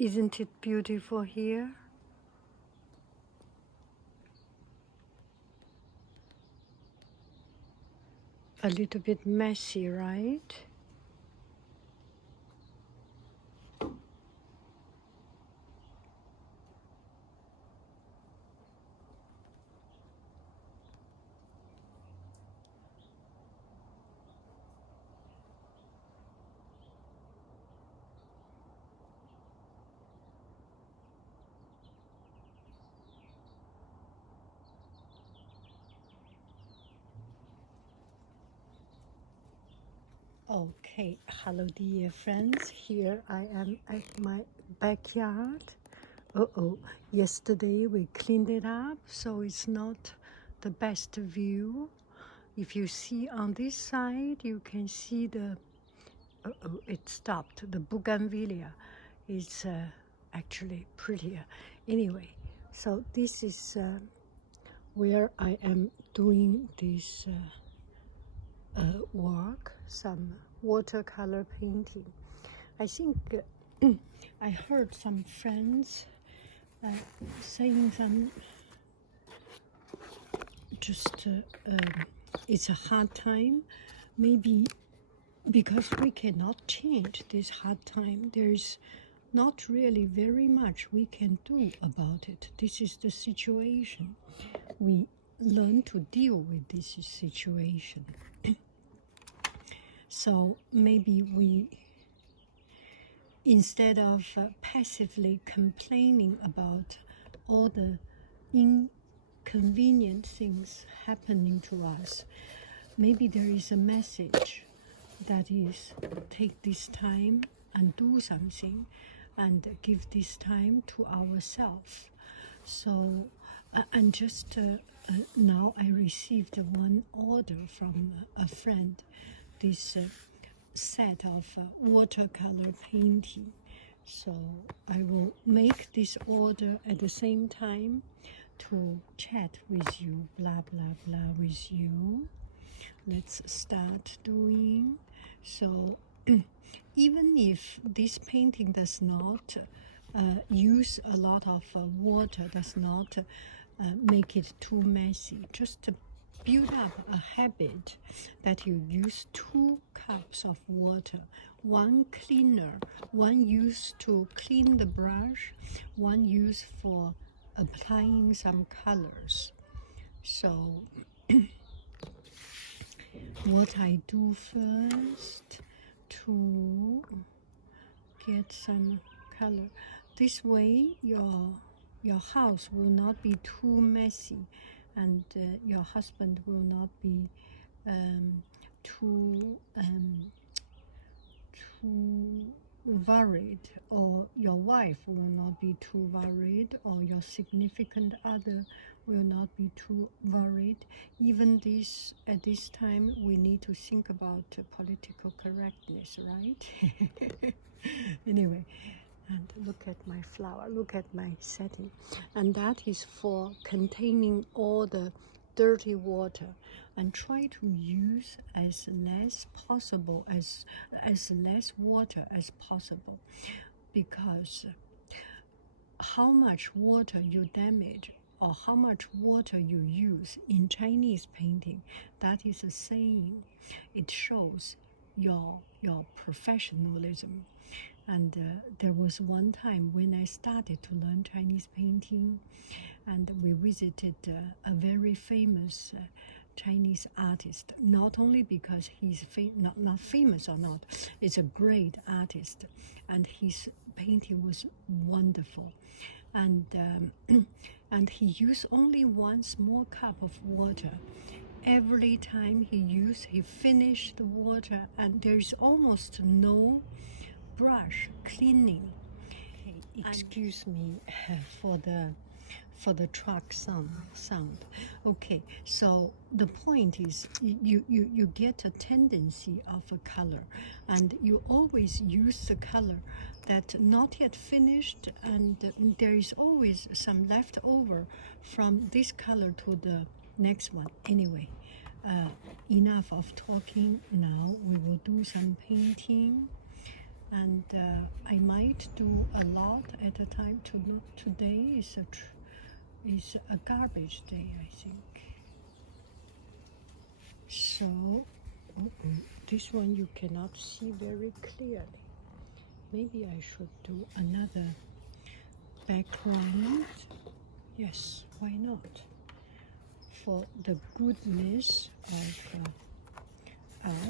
Isn't it beautiful here? A little bit messy, right? Okay, hello dear friends. Here I am at my backyard. Yesterday we cleaned it up, so it's not the best view. If you see on this side, you can see the, it stopped. The bougainvillea is actually prettier. Anyway, so this is where I am doing this work, some watercolor painting. I think I heard some friends saying some just it's a hard time, maybe because we cannot change this hard time. There's not really very much we can do about it. This is the situation. We learn to deal with this situation. So maybe we, instead of passively complaining about all the inconvenient things happening to us, maybe there is a message that is, take this time and do something and give this time to ourselves. So, and just now I received one order from a friend, this set of watercolor painting. So I will make this order at the same time to chat with you, blah, blah, blah with you. Let's start doing. So even if this painting does not use a lot of water, does not make it too messy, just to build up a habit that you use 2 cups of water, one cleaner, one used to clean the brush, one used for applying some colors. So what I do first to get some color, this way your house will not be too messy, and your husband will not be too worried, or your wife will not be too worried, or your significant other will not be too worried. Even this, at this time, we need to think about political correctness, right? Anyway, and look at my flower, look at my setting. And that is for containing all the dirty water, and try to use as less possible, as less water as possible, because how much water you damage or how much water you use in Chinese painting, that is a saying. It shows your professionalism. And there was one time when I started to learn Chinese painting, and we visited a very famous Chinese artist, not only because he's not famous or not, it's a great artist, and his painting was wonderful. And and he used only 1 small cup of water. Every time he finished the water, and there's almost no brush cleaning. Hey, excuse me for the truck sound. Okay, so the point is you get a tendency of a color, and you always use the color that not yet finished, and there is always some left over from this color to the next one. Anyway, enough of talking. Now we will do some painting. And I might do a lot at the time. Today is a garbage day, I think. So this one you cannot see very clearly. Maybe I should do another background. Yes, why not? For the goodness of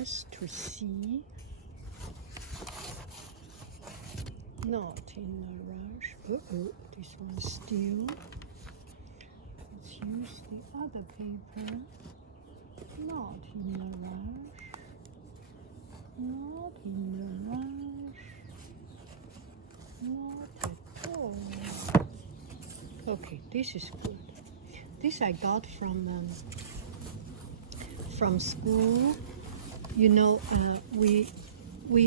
us to see, not in a rush. This one still. Let's use the other paper. Not in a rush. Not in a rush. Not at all. Okay, this is good. This I got from school. You know, we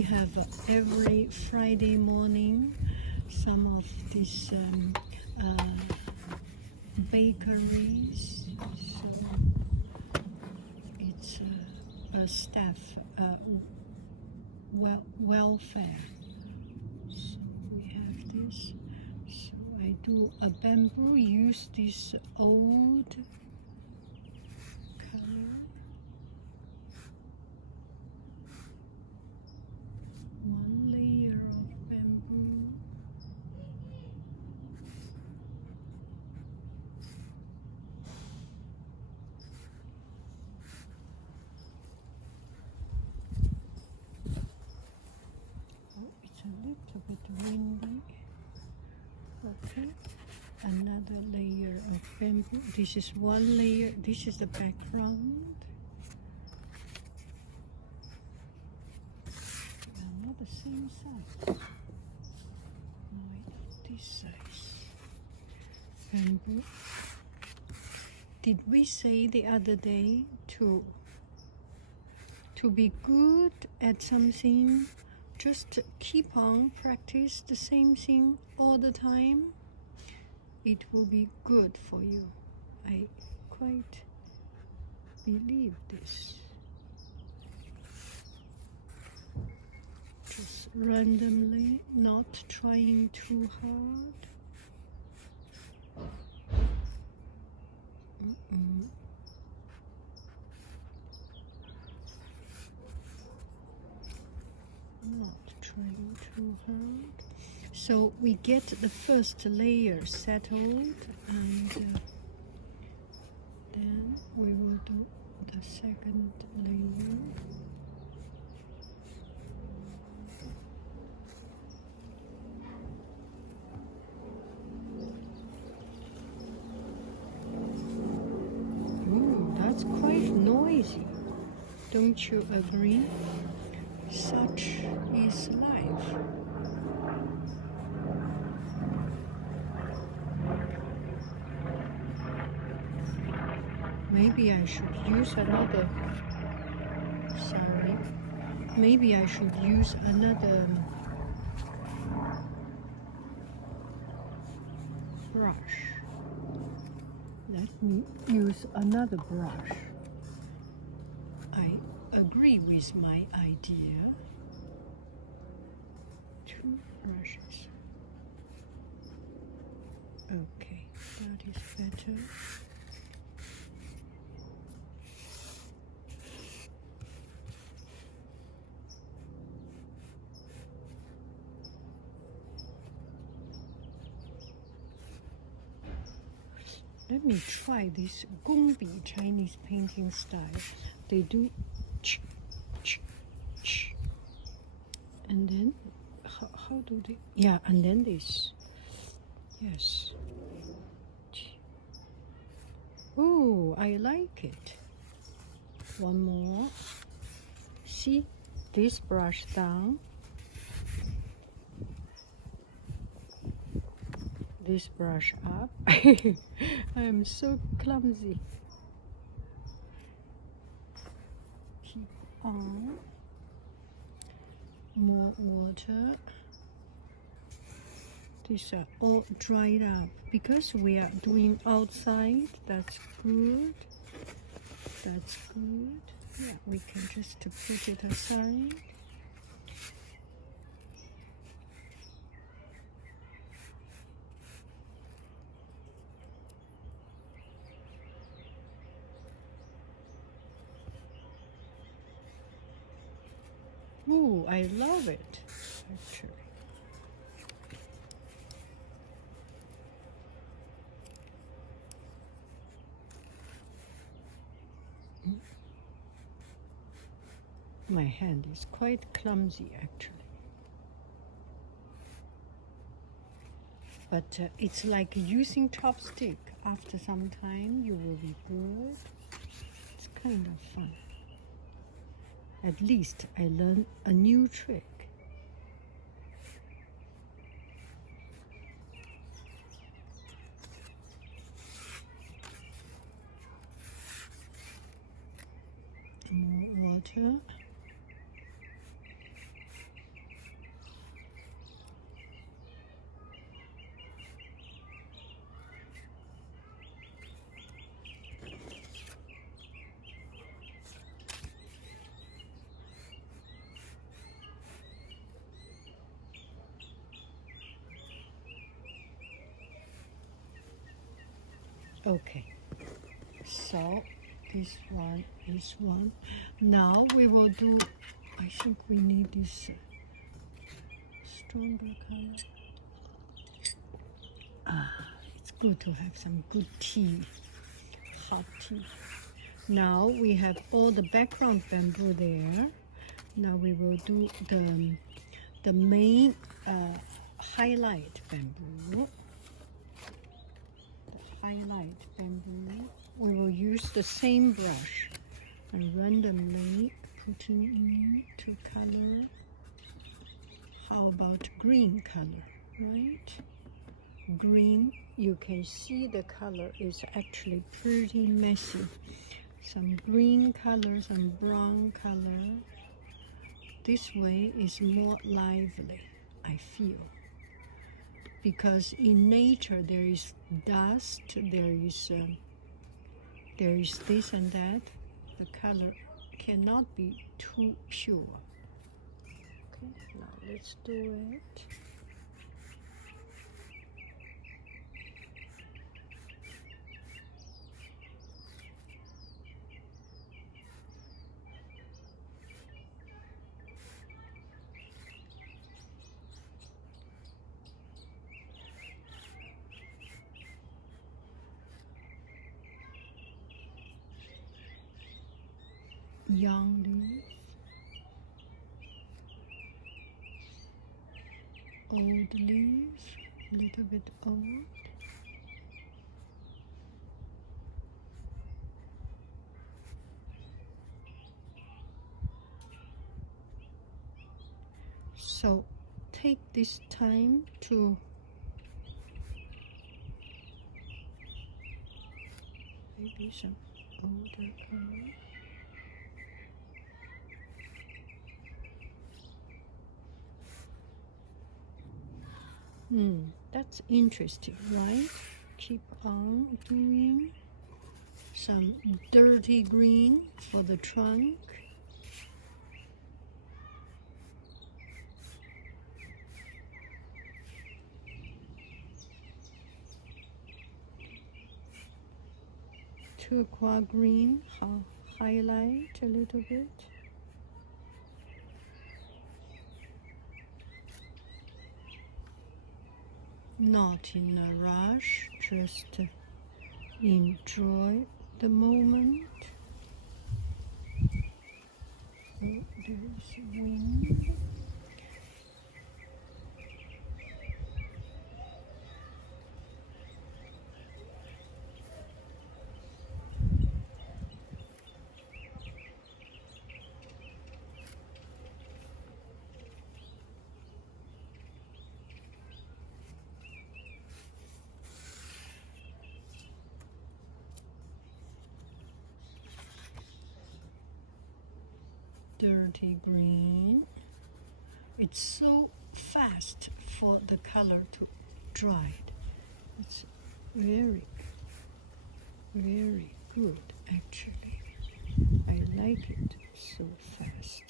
have every Friday morning some of these bakeries. So it's a staff welfare. So we have this. So I do a bamboo. Use this old color. One layer of bamboo. Oh, it's a little bit windy. Okay, another layer of bamboo. This is one layer. This is the background. Not the same size. Right, this size. Bamboo. Did we say the other day to be good at something? Just keep on practice the same thing all the time. It will be good for you. I quite believe this. Just randomly, not trying too hard. Not trying too hard. So we get the first layer settled, and then we will do the second layer. That's quite noisy, don't you agree? Such is life. Maybe I should use another. Sorry. Maybe I should use another brush. Let me use another brush. I agree with my idea. Two brushes. Okay, that is better. Let me try this Gongbi Chinese painting style. They do ch, ch, ch. And then, how do they? Yeah, and then this. Yes. Oh, I like it. One more. See, this brush down. This brush up. I am so clumsy. Keep on. More water. These are all dried up because we are doing outside. That's good. That's good. Yeah, we can just put it aside. Ooh, I love it, actually. My hand is quite clumsy, actually. But it's like using chopstick. After some time, you will be good. It's kind of fun. At least I learned a new trick. More water. Okay, so this one is one. Now we will do, I think we need this stronger color. It's good to have some good tea, hot tea. Now we have all the background bamboo there. Now we will do the main highlight bamboo. Highlight bamboo. We will use the same brush and randomly putting in two color. How about green color, right? Green, you can see the color is actually pretty messy. Some green color, some brown color. This way is more lively, I feel. Because in nature there is dust, there is this and that. The color cannot be too pure. Okay, now let's do it. Young leaf, old leaf, little bit old. So take this time to maybe some older color. That's interesting, right? Keep on doing some dirty green for the trunk. Turquoise green, highlight a little bit. Not in a rush, just enjoy the moment. Oh, there's wind. Dirty green. It's so fast for the color to dry. It's very, very good actually. I like it so fast.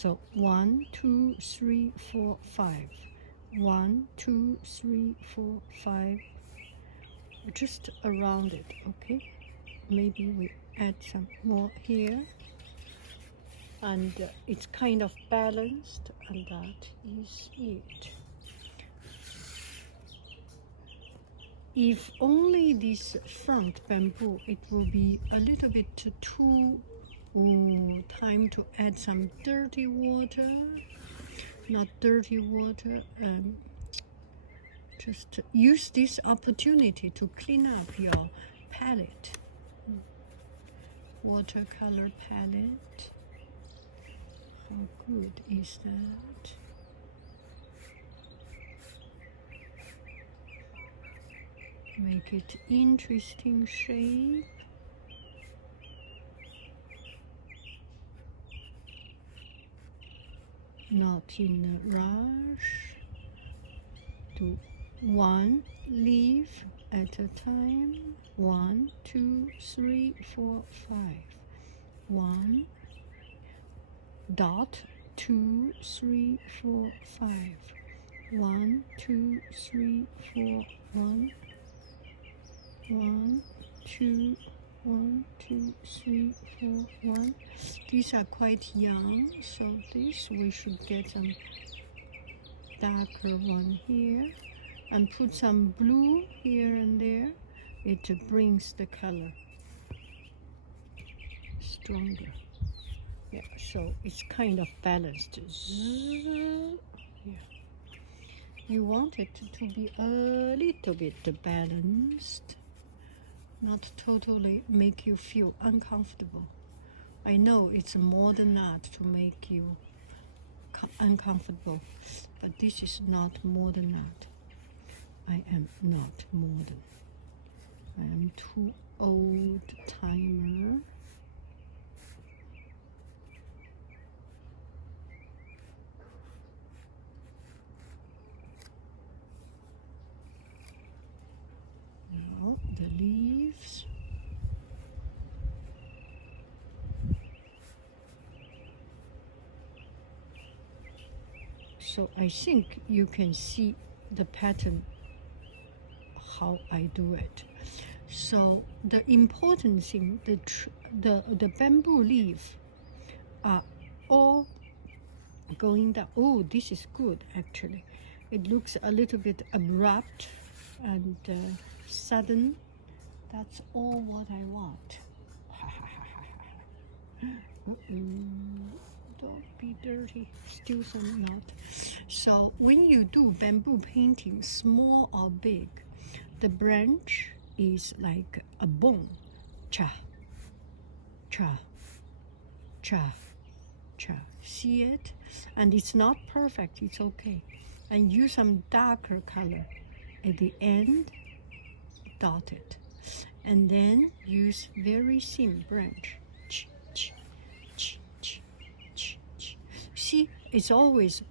So 1, 2, 3, 4, 5. 1, 2, 3, 4, 5. Just around it, okay? Maybe we add some more here. And it's kind of balanced, and that is it. If only this front bamboo, it will be a little bit too time to add some dirty water. Not dirty water. Just use this opportunity to clean up your palette. Watercolor palette. How good is that? Make it interesting shape. Not in a rush. Do one leaf at a time. 1, 2, 3, 4, 5. 1 dot, 2, 3, 4, 5. 1, 2, 3, 4, 1. 1, 2, 1, 2, 3, 4, 1. These are quite young, so this we should get some darker one here, and put some blue here and there. It brings the color stronger. Yeah, so it's kind of balanced. Yeah. You want it to be a little bit balanced, not totally make you feel uncomfortable. I know it's more than that to make you uncomfortable, but this is not more than that. I am not modern. I am too old timer. Now the leaves. So I think you can see the pattern, how I do it. So the important thing, the bamboo leaf are all going down. Oh, this is good actually. It looks a little bit abrupt and sudden. That's all what I want. Don't be dirty, still some knot. So when you do bamboo painting, small or big, the branch is like a bone. Cha, cha, cha, cha. See it? And it's not perfect, it's okay. And use some darker color at the end, dot it. And then use very thin branch. See, it's always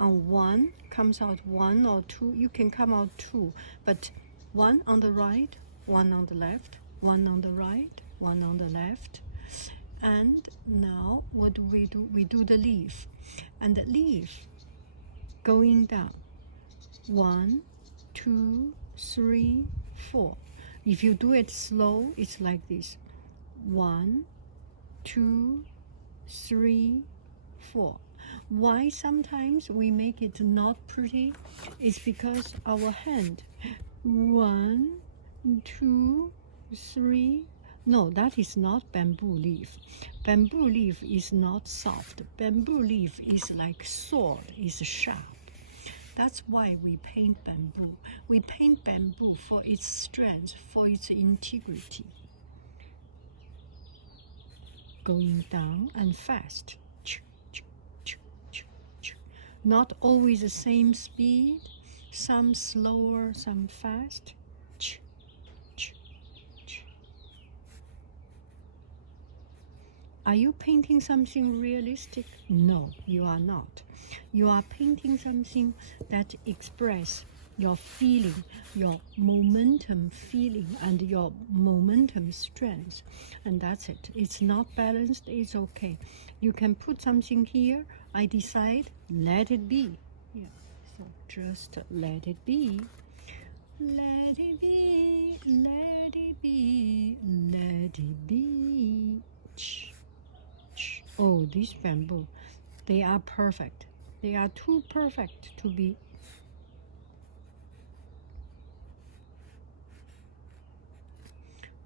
on one, comes out 1 or 2. You can come out 2, but 1 on the right, 1 on the left, 1 on the right, 1 on the left. And now what do? We do the leaf. And the leaf going down. 1, 2, 3, 4. If you do it slow, it's like this. 1, 2, 3, 4. Why sometimes we make it not pretty? It's because our hand, 1, 2, 3. No, that is not bamboo leaf. Bamboo leaf is not soft. Bamboo leaf is like sword, is sharp. That's why we paint bamboo. We paint bamboo for its strength, for its integrity. Going down and fast. Not always the same speed, some slower, some fast. Are you painting something realistic? No, you are not. You are painting something that expresses your feeling, your momentum feeling, and your momentum strength. And that's it. It's not balanced, it's okay. You can put something here I decide, let it be. Yeah, so just let it be. Let it be, let it be, let it be. Oh, these bamboo, they are perfect. They are too perfect to be.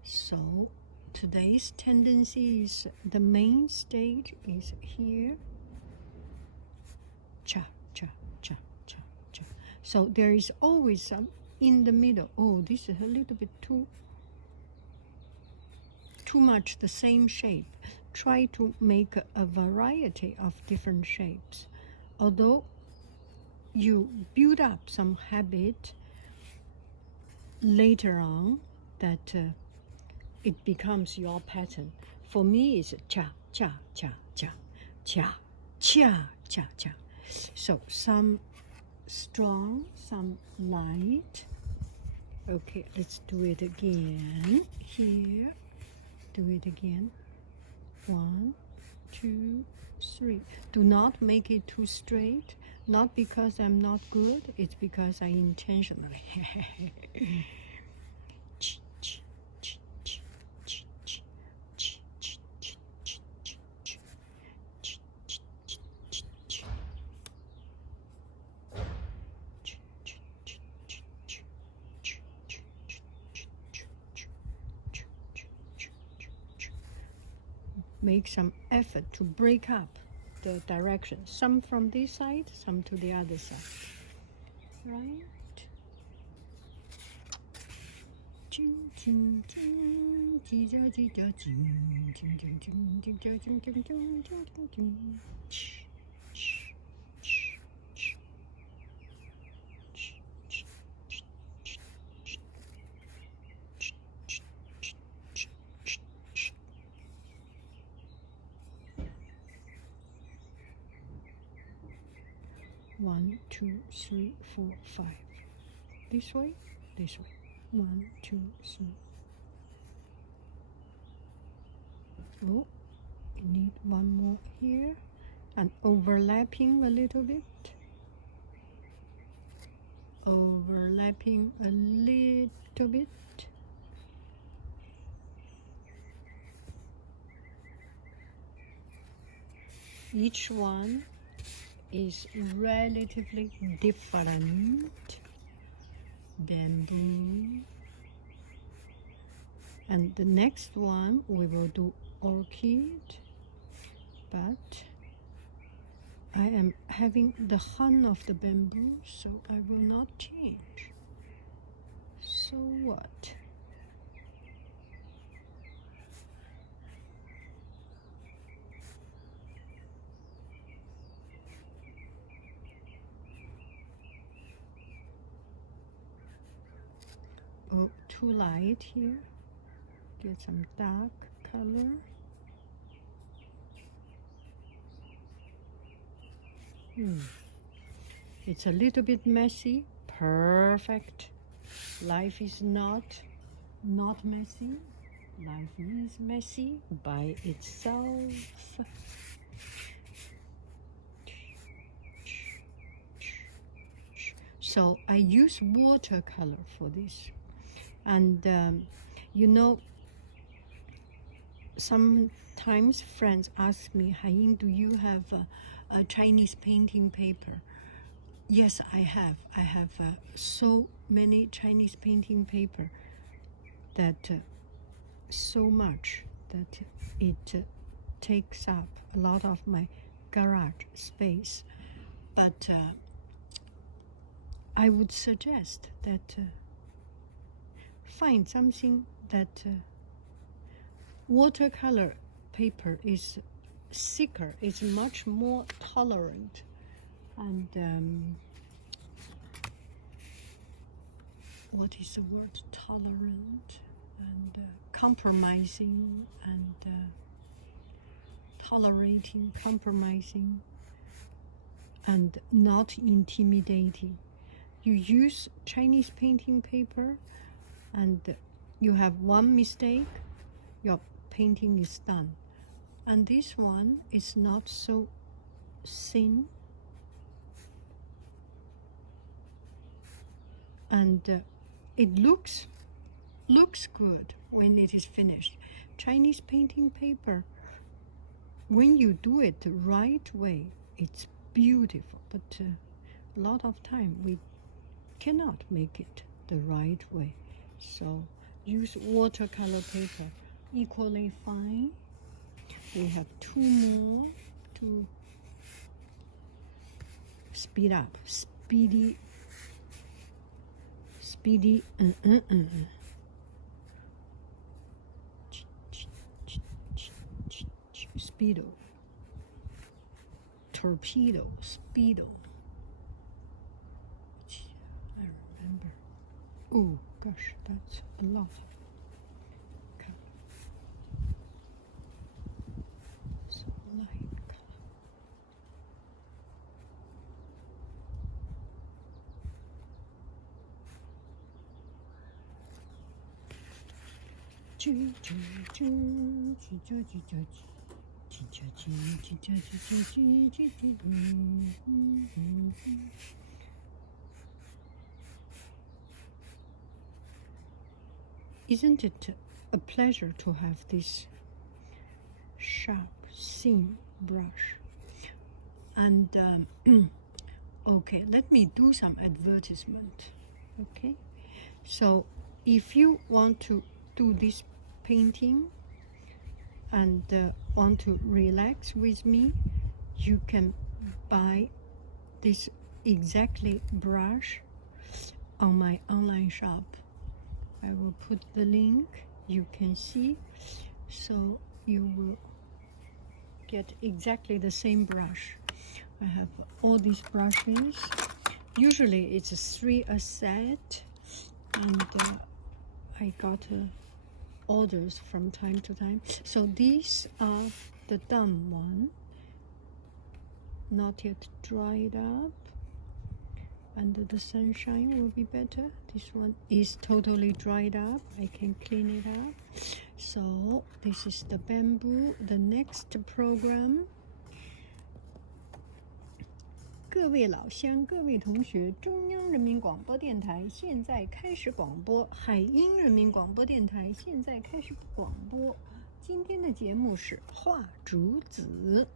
So today's tendency is the main stage is here. Cha, cha, cha, cha, cha. So there is always some in the middle. Oh, this is a little bit too much the same shape. Try to make a variety of different shapes. Although you build up some habit later on that it becomes your pattern. For me, it's cha, cha, cha, cha, cha, cha, cha, cha. So some strong, some light. Okay, let's do it again. Here, do it again. 1, 2, 3. Do not make it too straight. Not because I'm not good, it's because I intentionally. Make some effort to break up the direction. Some from this side, some to the other side. Right? One, 2, 3, 4, 5. This way, this way. 1, 2, 3. Oh, you need one more here, and overlapping a little bit. Overlapping a little bit. Each one is relatively different. Bamboo. And the next one we will do orchid, but I am having the hun of the bamboo, so I will not change. So what? Oh, too light here. Get some dark color. It's a little bit messy. Perfect. Life is not messy. Life is messy by itself. So I use watercolor for this. And you know, sometimes friends ask me, Haiying, do you have a Chinese painting paper? Yes, I have. I have so many Chinese painting paper that so much that it takes up a lot of my garage space. But I would suggest that find something that watercolor paper is thicker, is much more tolerant, and what is the word? Tolerant and compromising and tolerating, compromising, and not intimidating. You use Chinese painting paper and you have one mistake, your painting is done. And this one is not so thin, and it looks good when it is finished. Chinese painting paper, when you do it the right way, it's beautiful, but a lot of time we cannot make it the right way. So use watercolor paper, equally fine. We have 2 more to speed up, speedy, speedo, torpedo, speedo. I remember. Oh gosh, that's a lot. Okay. So light color. Isn't it a pleasure to have this sharp, thin brush? And okay, let me do some advertisement. Okay, so if you want to do this painting and want to relax with me, you can buy this exactly brush on my online shop. I will put the link, you can see, so you will get exactly the same brush. I have all these brushes. Usually it's 3 a set, and I got orders from time to time. So these are the done one, not yet dried up. Under the sunshine will be better. This one is totally dried up. I can clean it up. So this is the bamboo. The next program. 各位老乡，各位同学，中央人民广播电台现在开始广播，海音人民广播电台现在开始广播。今天的节目是画竹子。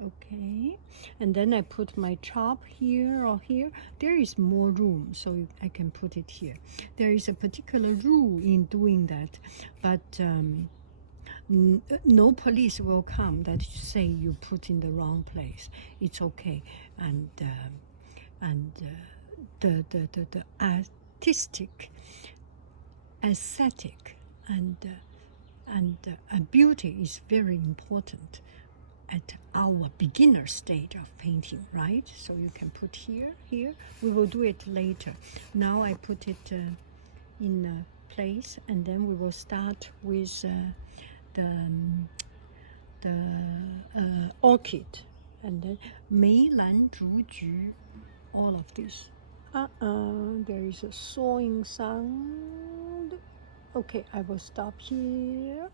Okay, and then I put my chop here or here. There is more room, so I can put it here. There is a particular rule in doing that, but no police will come that say you put in the wrong place. It's okay, and the artistic, aesthetic, and beauty is very important at our beginner stage of painting, right? So you can put here. We will do it later. Now I put it in place, and then we will start with the orchid, and then 梅兰竹菊, all of this. There is a sawing sound. Okay, I will stop here.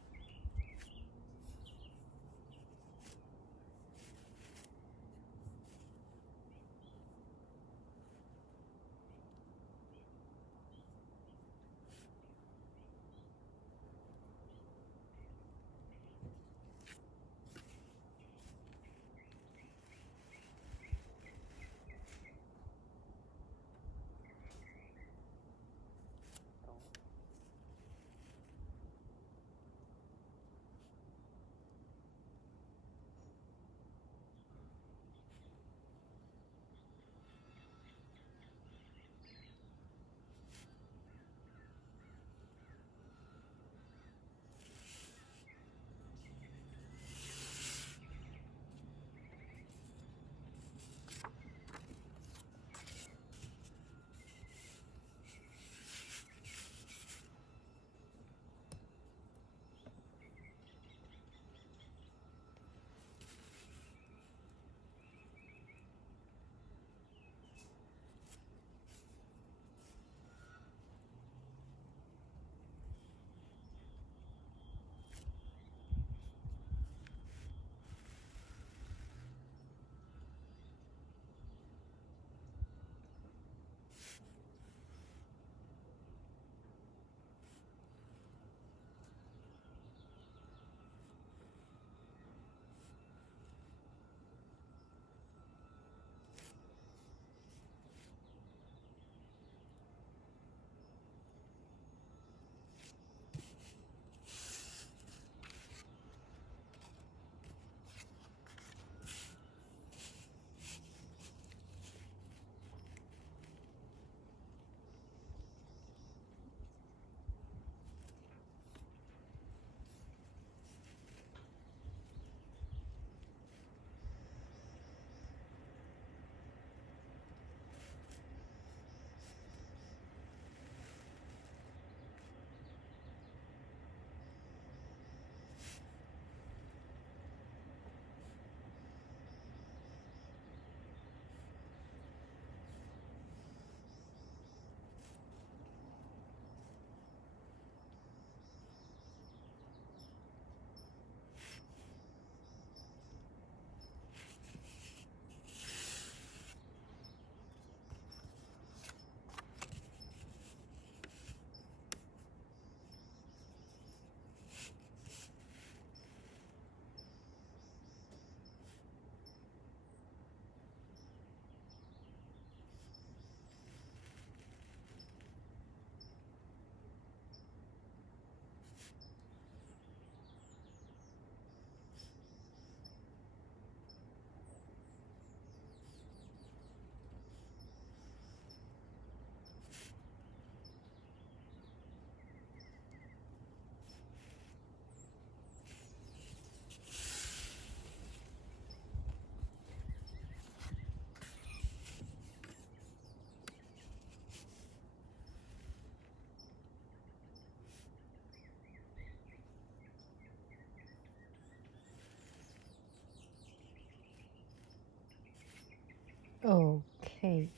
Okay,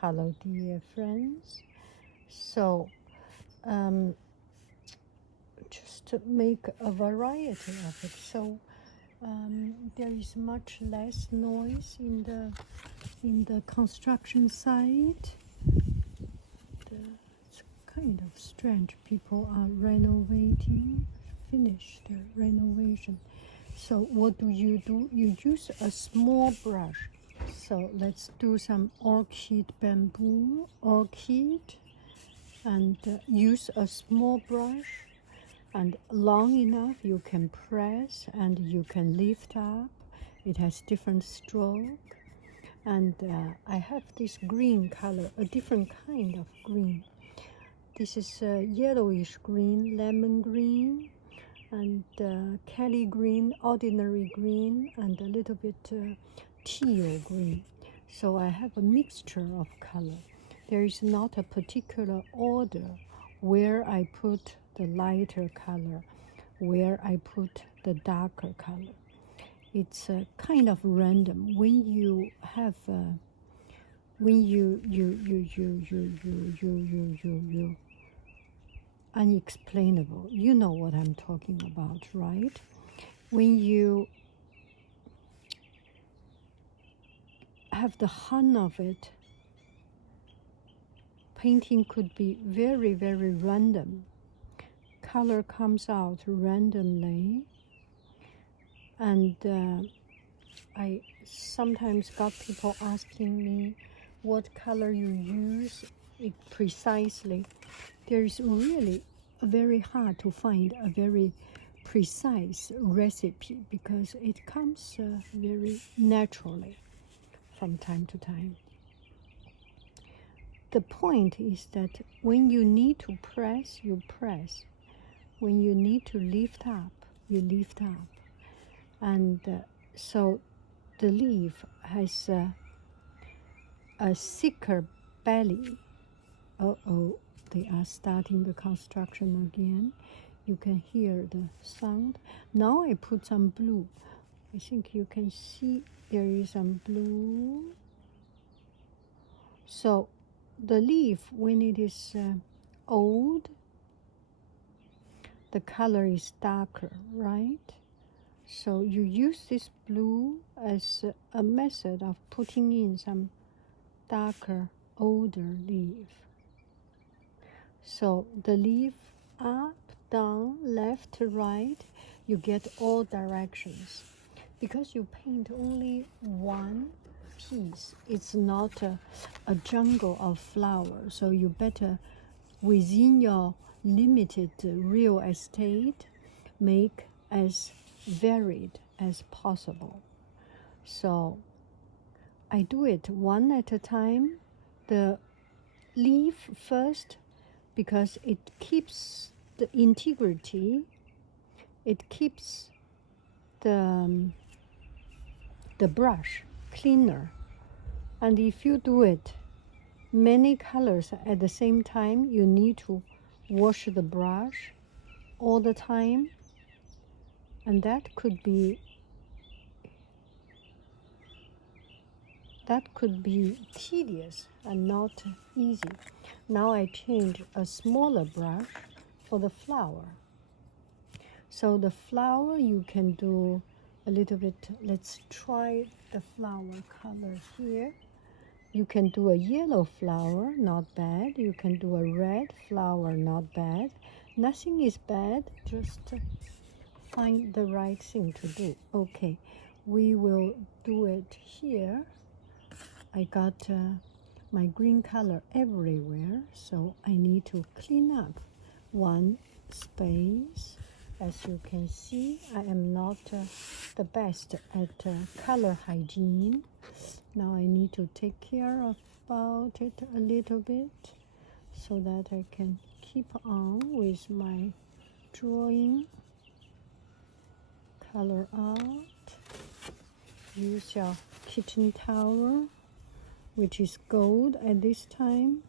hello dear friends. So just to make a variety of it, so there is much less noise in the construction site. It's kind of strange. People are renovating, finish their renovation. So what do? You use a small brush. So let's do some orchid bamboo, and use a small brush, and long enough you can press and you can lift up. It has different stroke. And I have this green color, a different kind of green. This is yellowish green, lemon green, and Kelly green, ordinary green, and a little bit teal green. So I have a mixture of color. There is not a particular order where I put the lighter color, where I put the darker color. It's kind of random. When you have unexplainable, you know what I'm talking about, right? When you have the fun of it, painting could be very, very random. Color comes out randomly, and I sometimes got people asking me what color you use it precisely. There is really very hard to find a very precise recipe because it comes very naturally from time to time. The point is that when you need to press, you press. When you need to lift up, you lift up. And so the leaf has a thicker belly. Uh-oh, they are starting the construction again. You can hear the sound. Now I put some blue. I think you can see there is some blue. So the leaf, when it is old, the color is darker, right? So you use this blue as a method of putting in some darker, older leaf. So the leaf up, down, left, right, you get all directions. Because you paint only one piece, it's not a jungle of flowers, so you better, within your limited real estate, make as varied as possible. So I do it one at a time. The leaf first, because it keeps the integrity, it keeps the brush cleaner. And if you do it many colors at the same time, you need to wash the brush all the time, and that could be tedious and not easy. Now I change a smaller brush for the flower. So the flower you can do a little bit. Let's try the flower color here. You can do a yellow flower, not bad. You can do a red flower, not bad. Nothing is bad, just find the right thing to do. Okay, we will do it here. I got my green color everywhere, so I need to clean up one space. As you can see, I am not the best at color hygiene. Now I need to take care about it a little bit so that I can keep on with my drawing. Color out. Use your kitchen towel, which is gold at this time,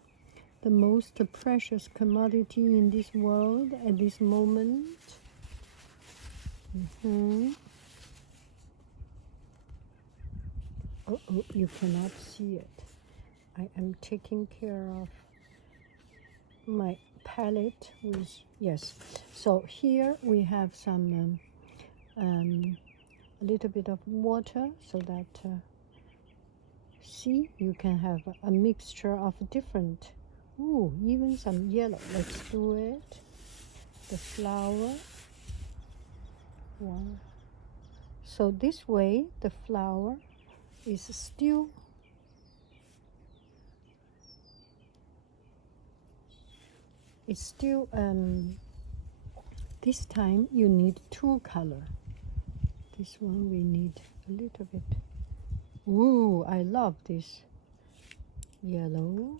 the most precious commodity in this world at this moment. Oh, you cannot see it. I am taking care of my palette with, yes. So here we have some a little bit of water so that see, you can have a mixture of different, ooh, even some yellow. Let's do it. The flower. One. So this way the flower is still this time you need two color. This one we need a little bit. Ooh, I love this yellow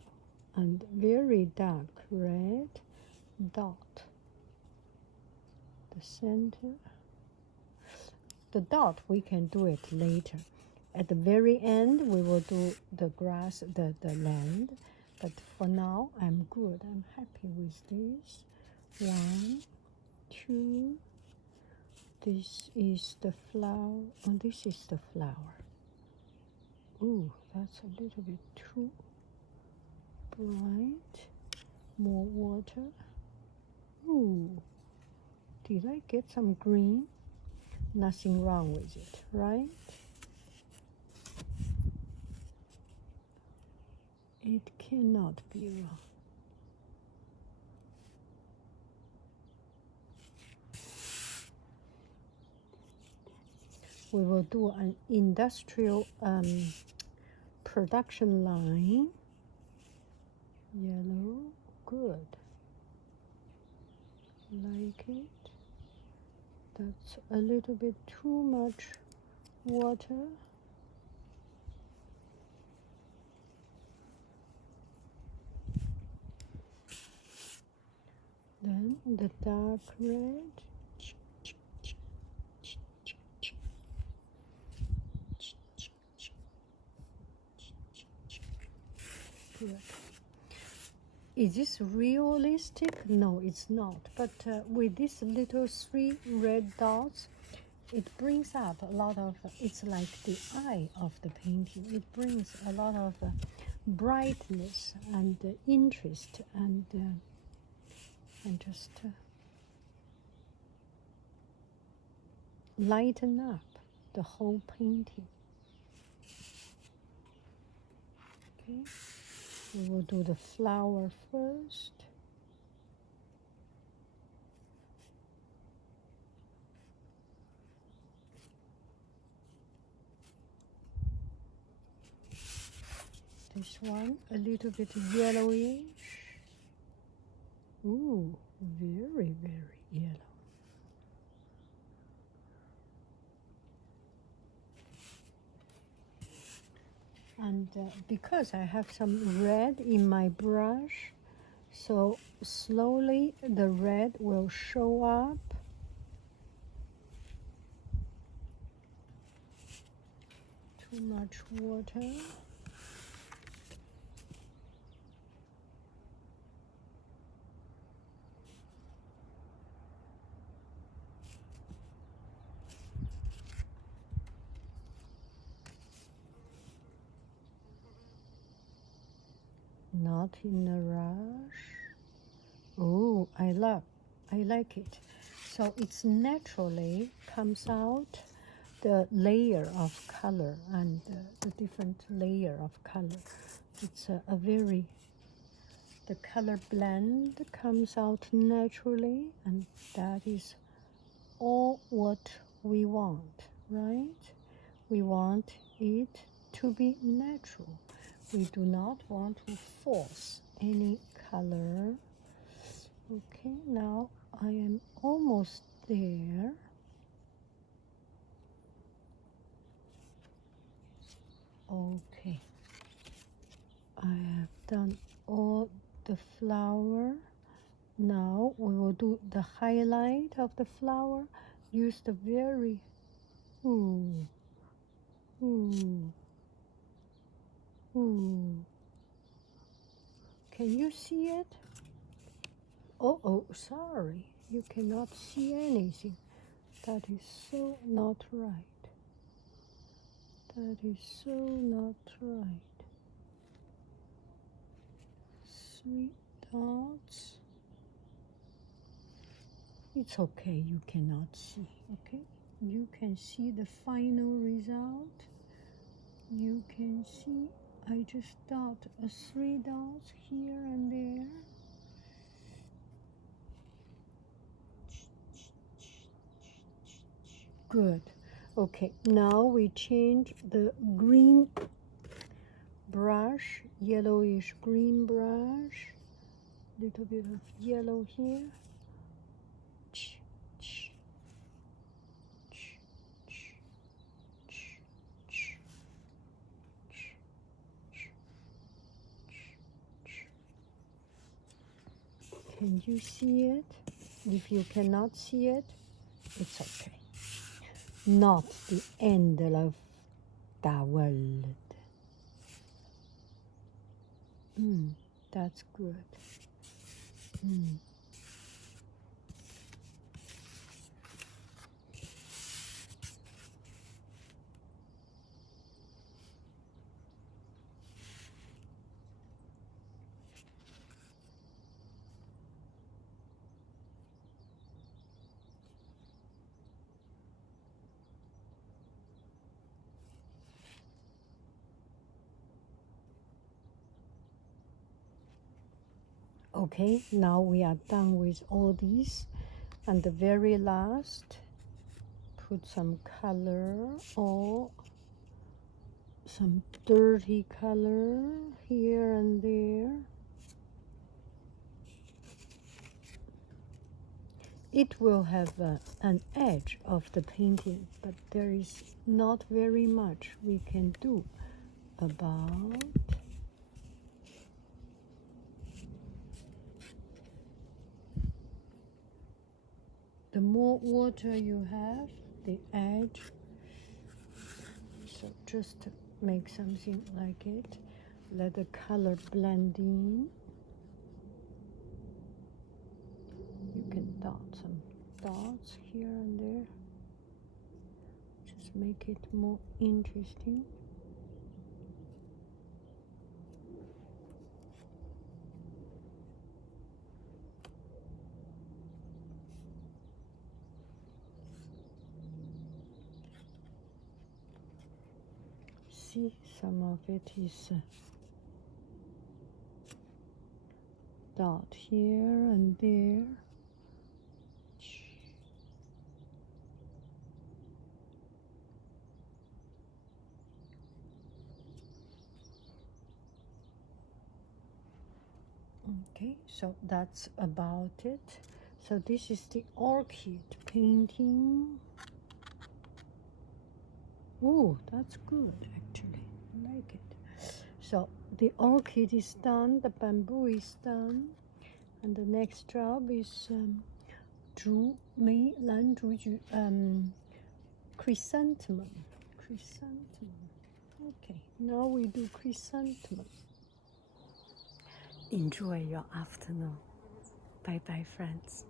and very dark red dot. The center. The dot we can do it later. At the very end we will do the grass, the land. But for now I'm good. I'm happy with this. 1, 2. This is the flower. Oh, this is the flower. Ooh, that's a little bit too bright. More water. Ooh, did I get some green? Nothing wrong with it, right? It cannot be wrong. We will do an industrial production line. Yellow, good. Like it. That's a little bit too much water. Then the dark red. Good. Is this realistic? No, it's not. But with these little 3 red dots, it brings up a lot of, it's like the eye of the painting. It brings a lot of brightness and interest and just lighten up the whole painting. Okay, we will do the flower first. This one a little bit yellowish. Ooh, very, very yellow. And because I have some red in my brush, so slowly the red will show up. Too much water. Not in a rush. Oh, I like it. So it's naturally comes out the layer of color and the different layer of color. It's a very, the color blend comes out naturally, and that is all what we want, right? We want it to be natural. We do not want to force any color. Okay, now I am almost there. Okay, I have done all the flower. Now we will do the highlight of the flower. Use the very, ooh, ooh, ooh. Can you see it? Oh, sorry. You cannot see anything. That is so not right. That is so not right. 3 dots. It's okay, you cannot see, okay? You can see the final result. You can see I just dot a 3 dots here and there. Good. Okay, now we change the green brush, yellowish green brush, little bit of yellow here. Can you see it? If you cannot see it, it's okay. Not the end of the world. That's good. Okay, now we are done with all these. And the very last, put some color or some dirty color here and there. It will have an edge of the painting, but there is not very much we can do about. The more water you have, the edge. So just make something like it. Let the color blend in. You can dot some dots here and there. Just make it more interesting. See, some of it is dot here and there. Okay, so that's about it. So this is the orchid painting. Oh, that's good actually. I like it. So the orchid is done, the bamboo is done, and the next job is chrysanthemum. Chrysanthemum. Okay, now we do chrysanthemum. Enjoy your afternoon. Bye bye, friends.